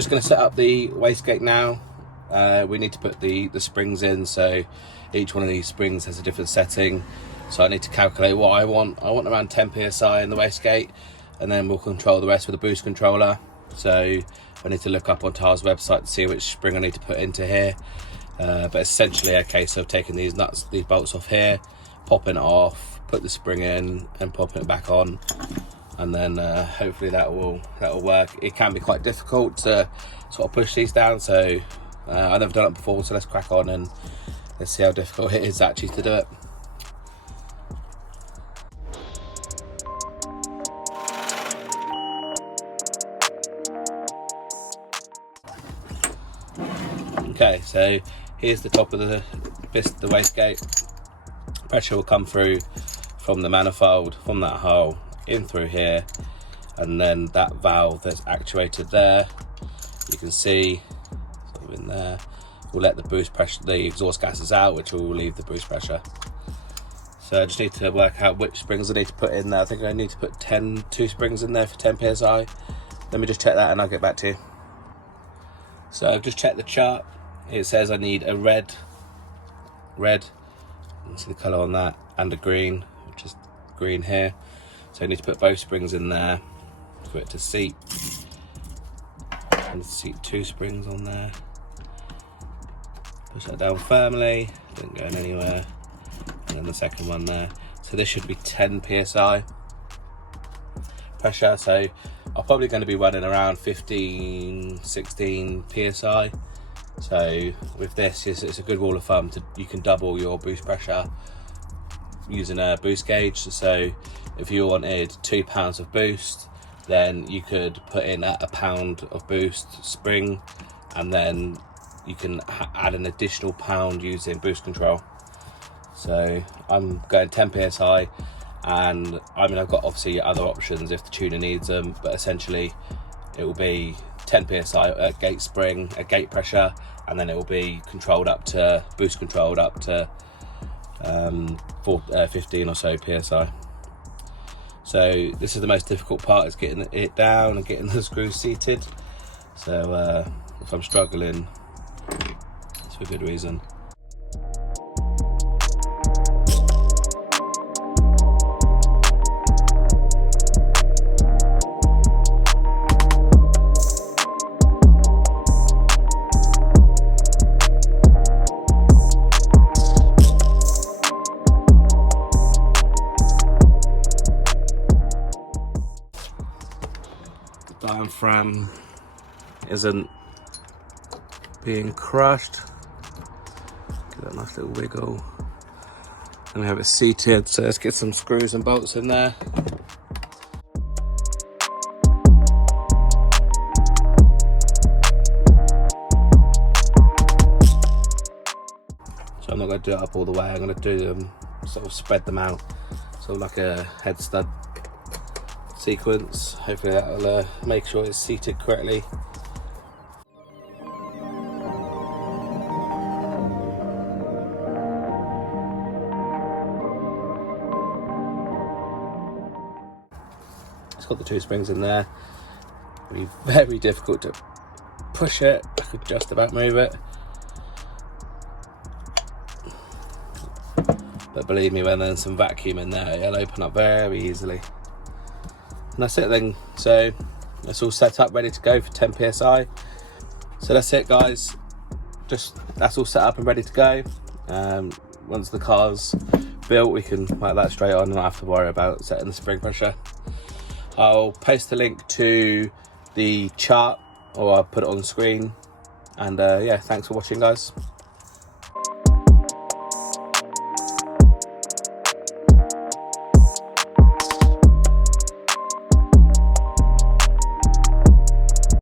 Just going to set up the wastegate now. We need to put the springs in, so each one of these springs has a different setting. So I need to calculate what I want. I want around 10 psi in the wastegate, and then we'll control the rest with a boost controller. So I need to look up on Tial's website to see which spring I need to put into here. But essentially a case of taking these bolts off here, popping it off, put the spring in and popping it back on, and then hopefully that will work. It can be quite difficult to sort of push these down, so I've never done it before, so let's crack on and let's see how difficult it is actually to do it. Okay, so here's the top of the wastegate. Pressure will come through from the manifold, from that hole, in through here, and then that valve that's actuated there, you can see sort of in there, will let the boost pressure, the exhaust gases out, which will relieve the boost pressure. So I just need to work out which springs I need to put in there. I think I need to put two springs in there for 10 psi. Let me just check that and I'll get back to you. So I've just checked the chart. It says I need a red, you can see the colour on that, and a green, which is green here. So I need to put both springs in there for it to seat. And seat 2 springs on there. Push that down firmly, didn't go anywhere. And then the second one there. So this should be 10 psi pressure. So I'm probably going to be running around 15, 16 psi. So with this, it's a good rule of thumb you can double your boost pressure using a boost gauge. So if you wanted 2 pounds of boost, then you could put in a pound of boost spring, and then you can add an additional pound using boost control. So I'm going 10 psi, and I mean I've got obviously other options if the tuner needs them, but essentially it will be 10 psi at gate spring, at gate pressure, and then it will be controlled up to boost controlled up to 15 or so psi. So this is the most difficult part, is getting it down and getting the screws seated. So if I'm struggling, it's for good reason. Diaphragm isn't being crushed. Give that a nice little wiggle. And we have it seated, so let's get some screws and bolts in there. So I'm not going to do it up all the way, I'm going to do them, sort of spread them out, sort of like a head stud sequence. Hopefully that will make sure it's seated correctly. It's got the 2 springs in there. It'll be very difficult to push it. I could just about move it, but believe me, when there's some vacuum in there, it'll open up very easily. And that's it then. So it's all set up, ready to go for 10 psi. So that's it, guys. That's all set up and ready to go. Once the car's built, we can whack that straight on and not have to worry about setting the spring pressure. I'll post a link to the chart, or I'll put it on screen. And yeah, thanks for watching, guys.